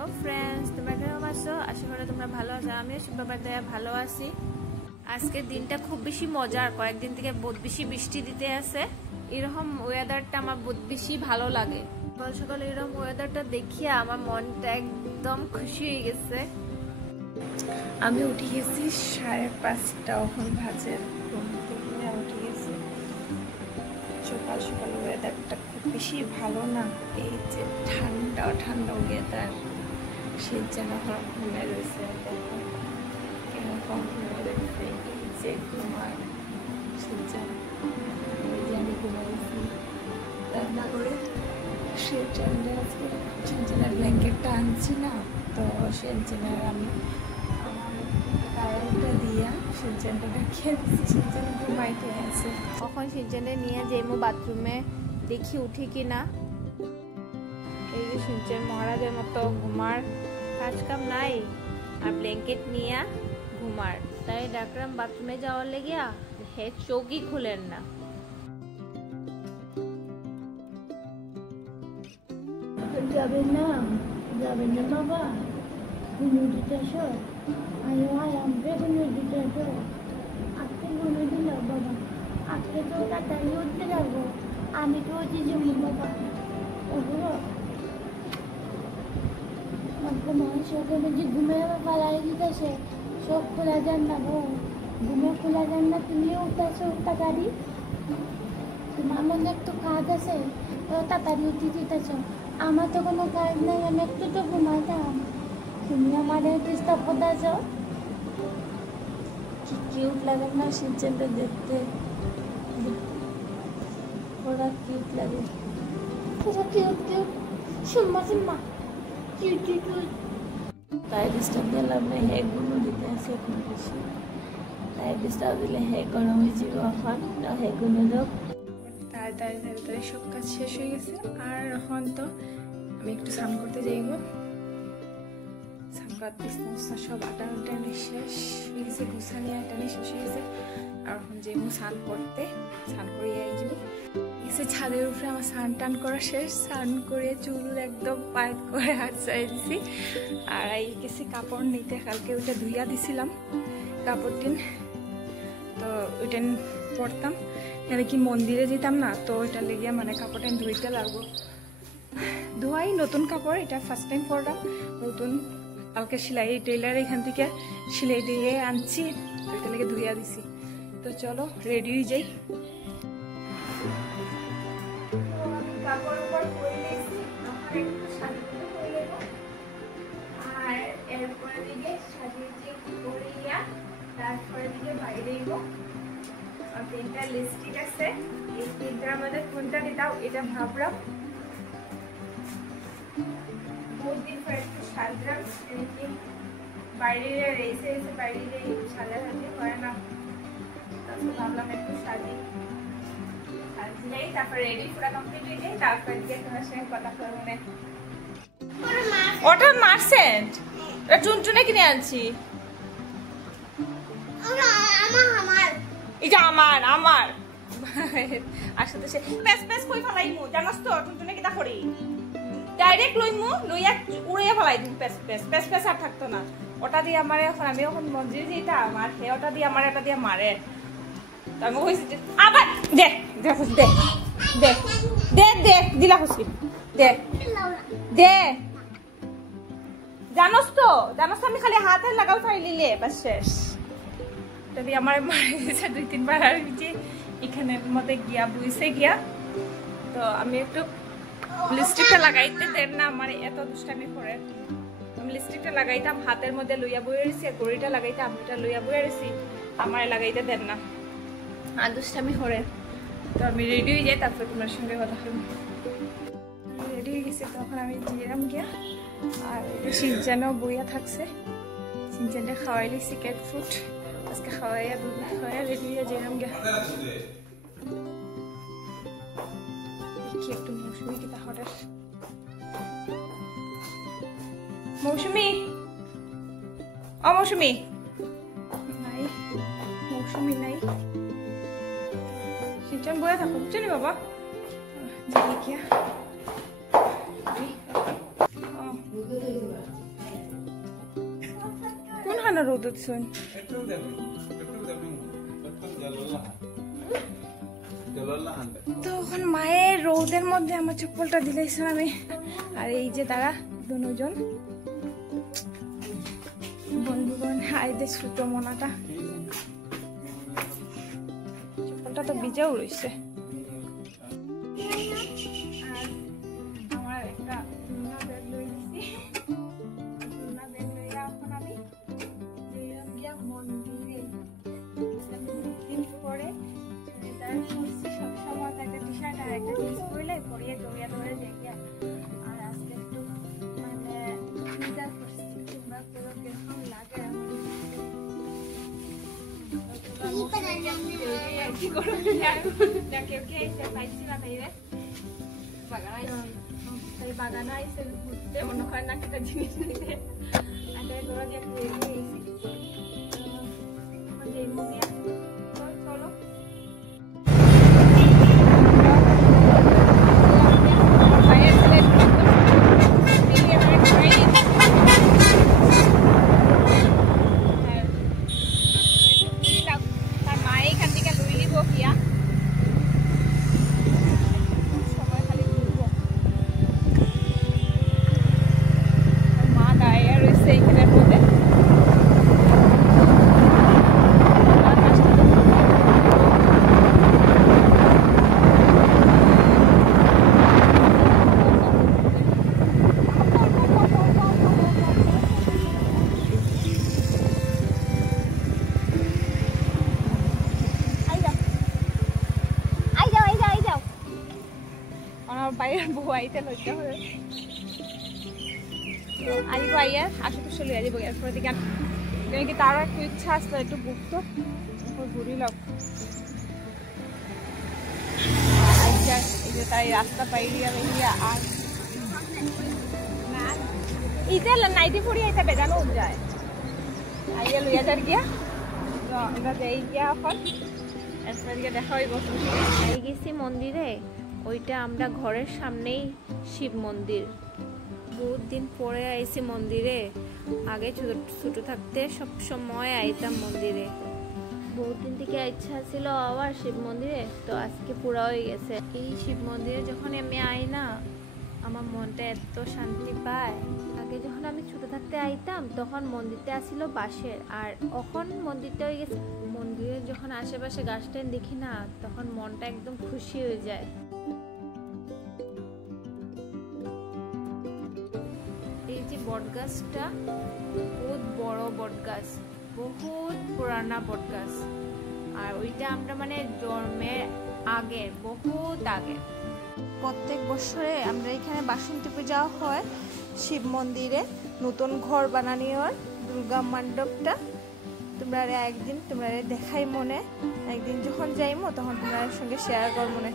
Hello friends, তোমরা কেমন আছো? আশা করি তোমরা ভালো আছো। আমিও শুক্রবার দয়া ভালো আছি। আজকের দিনটা খুব বেশি মজার, কয়েকদিন থেকে বহুত বেশি বৃষ্টি দিতে আছে। এরকম ওয়েদারটা আমার বহুত বেশি ভালো লাগে। সকাল সকাল এরকম ওয়েদারটা দেখিয়ে আমার মনটা একদম খুশি হয়ে গেছে। আমি উঠে গেছি 5:30, এখন বাজে। ঘুম থেকে উঠে গেছি। সকাল সকাল ওয়েদারটা খুব বেশি ভালো না, এই যে ঠান্ডা ঠান্ডা ওয়েদার, সে যেন ঘুমে রয়েছে। এরকম ঘুমে রয়েছে, এই যে ঘুমায় সে যেন, ওই যে আমি ঘুমে গেছি রান্না করে। সে যেন আজকে সেজনের ব্ল্যাঙ্কেটটা আনছি না, তো সেজনের আমি টাওয়ালটা দিয়া সিনচেনটা খেয়ে দিচ্ছি। সিনচেন ঘুমাইতে আছে। কখন সিনচেনটা নিয়ে যাইমু বাথরুমে, দেখি উঠি কি না। এই যে সিনচেন মহারাজের মতো ঘুমার, কাজ কাম নাই আর ব্ল্যাঙ্কেট নিয়ে ঘুমার। তাই ডাকলাম বাথরুমে যাওয়ার লেগিয়া, হে চোখই খুলেন না। যাবেন না, যাবেন না বাবা, ঘুমিয়ে দিতে আসো। আমি ঘুমিয়ে দিতে আসো। আজকে ঘুমিয়ে দিল বাবা, আজকে তো তাড়াতাড়ি উঠতে যাবো। আমি তো হচ্ছে জমি বাবা, ওগুলো সকালে যে ঘুমে পালাই দিতেছে, সব খোলা যান না গো, ঘুমে খোলা যান না। তুমিও উঠতেছো তাড়াতাড়ি, তোমার মধ্যে একটু কাজ আছে, তাড়াতাড়ি উঠে দিতেছ। আমার তো কোনো কাজ নেই, আমি একটু তো ঘুমাইতাম, তুমি আমাদের ডিস্টার্ব করতেছ। কি কিউট লাগে না সিনচেনটা দেখতে, ওরা কিউট লাগে, ওরা কিউট কিউট, সুম্মা সুম্মা কিউট কিউট। তাই ডিস্টার্ব দিলাম না, হে ঘুমো দিতে আছে এখন বেশি। তাই ডিস্টার্ব দিলে হে গরম হয়ে যাব, এখন হে ঘুমো দাও। তাড়াতাড়ি সব কাজ শেষ হয়ে গেছে। আর এখন তো আমি একটু স্নান করতে যাইব। স্নান করার বিছনা সব আটানি শেষ হয়ে গেছে, গুছানি আটানি শেষ হয়ে গেছে। আর এখন যাইব স্নান করতে, স্নান করে যাইব। এসে ছাদের উপরে আমার স্নান টান করা শেষ। স্নান করে চুল একদম পাইট করে হাত চাই দিছি। আর এই গেছি কাপড় নিতে, কালকে ওইটা ধুইয়া দিছিলাম কাপড় টিন, তো ওইটা পরতাম। এখানে কি মন্দিরে যেতাম না, তো ওইটা লেগে মানে কাপড়টা ধুইতে লাগবো। ধোয়াই নতুন কাপড়, এটা ফার্স্ট টাইম পরলাম নতুন। কালকে সেলাই টেইলার এখান থেকে সেলাই দিয়ে আনছি, ওইটা লেগে ধুইয়া দিছি। তো চলো রেডি হয়ে যাই। কাপড় উপর পরে নিয়েছি, একটু সাজিয়ে করে নেব। আর এরপরে দিকে সাজিয়ে করিয়া তারপরে দিকে বাইরে যাবো। তিনটা লিপস্টিক আছে, এই তিনটার মধ্যে কোনটা দিতাম এটা ভাবলাম। বহুদিন পর একটু সাজলাম, বাইরে রেসে এসে বাইরে সাজাতে হয় না, তারপর ভাবলাম একটু সাজিয়ে তারপরে রেডি পুরো কমপ্লিট হয়ে যায়। তারপর দিয়ে তোমার সঙ্গে কথা বলবো। ওটা মার্সেন্ট, ওটা চুনচুনে কিনে আনছি। এটা আমার আমার আসলে সে পেস পেস কই ফলাইমু, জানাস তো টুনটুনে কিটা করি, ডাইরেক্ট লইমু, লইয়া উড়িয়ে ফলাই দিম। পেস পেস পেস পেস আর থাকতো না। ওটা দিয়ে আমার এখন, আমি এখন মন্দিরে যেটা আমার হে, ওটা দিয়ে আমার এটা দিয়ে মারে। তো আমি কইছি যে আবার দে দে দে দে দে দে দিলা খুশি দে দে, জানোস তো আমি খালি হাতে লাগাল ফাইলিলে বাস শেষ। যদি আমার মারে গেছে 2-3 বার, আর যে এখানের মধ্যে গিয়া বুঝছে গিয়া। তো আমি একটু লিপস্টিকটা লাগাইতে দেন না, আমার এত দুষ্টামি করে। আমি লিপস্টিকটা লাগাইতাম, হাতের মধ্যে লইয়া বইয়ে রয়েছি, ঘড়িটা লাগাইতাম, আমিটা লইয়া বইয়ে রয়েছি, আমার লাগাইতে দেন না, আর দুষ্টামি করে। তো আমি রেডি হয়ে যাই, তারপর তোমার সঙ্গে কথা বলবো। রেডি হয়ে গেছে, তখন আমি যেরাম গিয়া। আর সিনচানও বইয়া থাকছে, সিনচানটা খাওয়াই লিছি ক্যাট ফুড। আজকে খাওয়াইয়া দুধ খাওয়াইয়া রেডি হয়ে যেরাম গিয়া। দেখি একটু মৌসুমি কি তাহলে। মৌসুমি, ও মৌসুমি নাই, মৌসুমি নাই। সিনচান বইয়া থাকো, বুঝছো বাবা। যাই গিয়া কোন হানা রোদত শুন তখন মায়ের রোদের মধ্যে আমার চপ্পলটা দিলাইছিলাম আমি। আর এই যে তারা দুজন বন্ধুগণ, আইদের ছোট মনাটা চপ্পলটা তো ভিজেও রয়েছে। আর আমার একটা ব্যাগ লই দিছি, ব্যাগ লইয়া এখন আমি মন্দিরে পরে সবসময় একটা টি শার্ট আর একটা জিন্স পরলে পরিয়ে দৌড়িয়া দৌড়ে দেখিয়া। আর আজকে একটু মানে চুড়িদার করছি, তোমরা পুরো কিরকম লাগে কি করো কেউ কে আইসে পাইছিলাম এই বাগানে আইসে ঘুরতে মনে হয় না একটা জিনিস নিতে আগে ঘোরা দিয়ে চলো বাইরের বউ আইতে লজ্জা হয়ে আসবো আইয়ার আশেপাশে লইয়া যাবো। এরপরে দিকে কি তারও একটু ইচ্ছা আসলো একটু ঘুরতো, ঘুরি লোক এই যে তাই রাস্তা পাইরিয়া বেরিয়া। আর ইতে নাইটি পড়ি আইতা বেজানো যায় আইয়া লইয়া যার গিয়া আমরা যাই গিয়া এখন। এরপরে দিকে দেখা হইব আই গেছি মন্দিরে। ওইটা আমরা ঘরের সামনেই শিব মন্দির। বহুত দিন পরে আইছি মন্দিরে, আগে ছোট থাকতে সব সময় আইতাম মন্দিরে। বহুত দিন থেকে ইচ্ছা ছিল আবার শিব মন্দিরে, তো আজকে পুরা হয়ে গেছে। এই শিব মন্দিরে যখন আমি আই না আমার মনটা এত শান্তি পায়। আগে যখন আমি ছোট থাকতে আইতাম তখন মন্দিরটা আসছিল বাঁশের, আর এখন মন্দিরটা হয়ে গেছে। মন্দিরে যখন আশেপাশে গাছটা দেখি না তখন মনটা একদম খুশি হয়ে যায়। এই যে বট গাছটা বহুত বড় বট গাছ, বহুত পুরানা বট গাছ। আর ওইটা আমরা মানে জন্মের আগে, বহুত আগে। প্রত্যেক বছরে আমরা এখানে বাসন্তী পূজা হয় শিব মন্দিরে, নতুন ঘর বানানোর দুর্গা মণ্ডপটা। তোমরা একদিন তোমরা দেখাই মনে, একদিন যখন যাইমো তখন তোমরা সঙ্গে শেয়ার কর মনে।